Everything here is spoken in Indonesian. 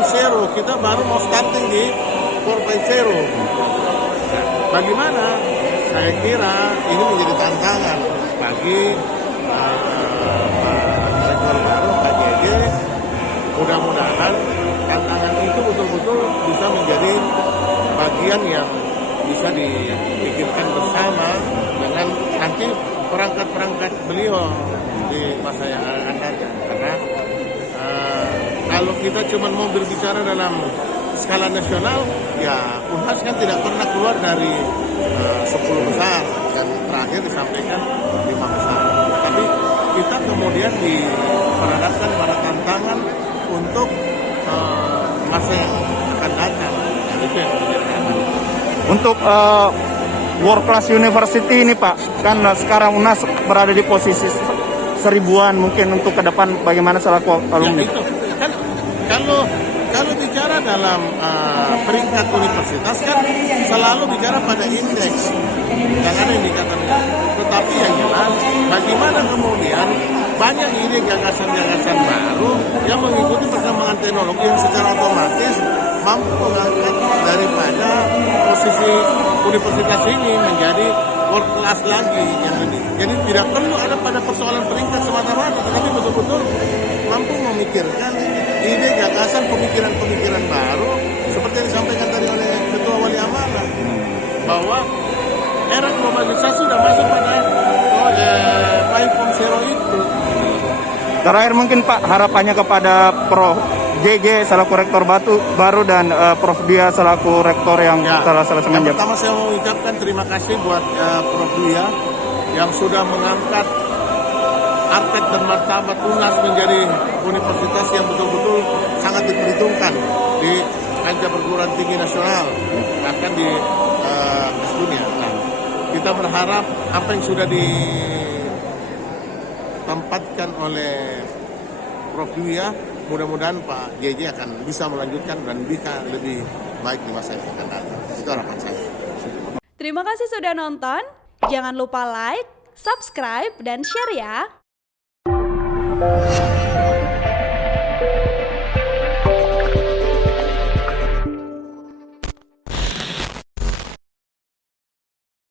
5.0, kita baru mau starting di 4.0. Bagaimana? Saya kira ini menjadi tantangan bagi Pak Rektor baru, Pak JJ. Mudah-mudahan tantangan itu betul-betul bisa menjadi bagian yang bisa dipikirkan bersama dengan nanti perangkat-perangkat beliau di masa yang akan datang. Karena kalau kita cuma mau berbicara dalam skala nasional, ya Unhas kan tidak pernah keluar dari 10 besar dan terakhir disampaikan 5 besar. Tapi kita kemudian diperhadapkan pada tantangan untuk masa yang akan datang. Dan itu yang Untuk World Class University ini Pak, kan sekarang UNAS berada di posisi 1000-an, mungkin untuk ke depan bagaimana selaku alumni? Ya, itu kan kalau bicara dalam peringkat universitas kan selalu bicara pada indeks yang ada indikatornya. Tetapi yang jelas bagaimana kemudian banyak ide gagasan-gagasan baru yang mengikuti perkembangan teknologi yang secara otomatis mampu mengangkat daripada posisi universitas ini menjadi world class lagi yang lebih. Jadi tidak perlu ada pada persoalan peringkat semata-mata, tetapi betul-betul mampu memikirkan ide gagasan pemikiran-pemikiran baru seperti yang disampaikan tadi oleh Ketua Wali Amanah bahwa era globalisasi sudah masuk pada 5.0 itu. Terakhir mungkin Pak, harapannya kepada Prof. JJ selaku rektor baru dan Prof. Dia selaku rektor yang telah selesai menjabat. Pertama saya mau mengucapkan terima kasih buat Prof. Dia yang sudah mengangkat harkat dan martabat UNAS menjadi universitas yang betul-betul sangat diperhitungkan di kancah perguruan tinggi nasional, bahkan di dunia. Nah, kita berharap apa yang sudah ditempatkan oleh Prof. Dia, mudah-mudahan Pak JJ akan bisa melanjutkan dan bisa lebih baik di masa yang akan datang. Itu harapan saya. Terima kasih sudah nonton. Jangan lupa like, subscribe, dan share ya.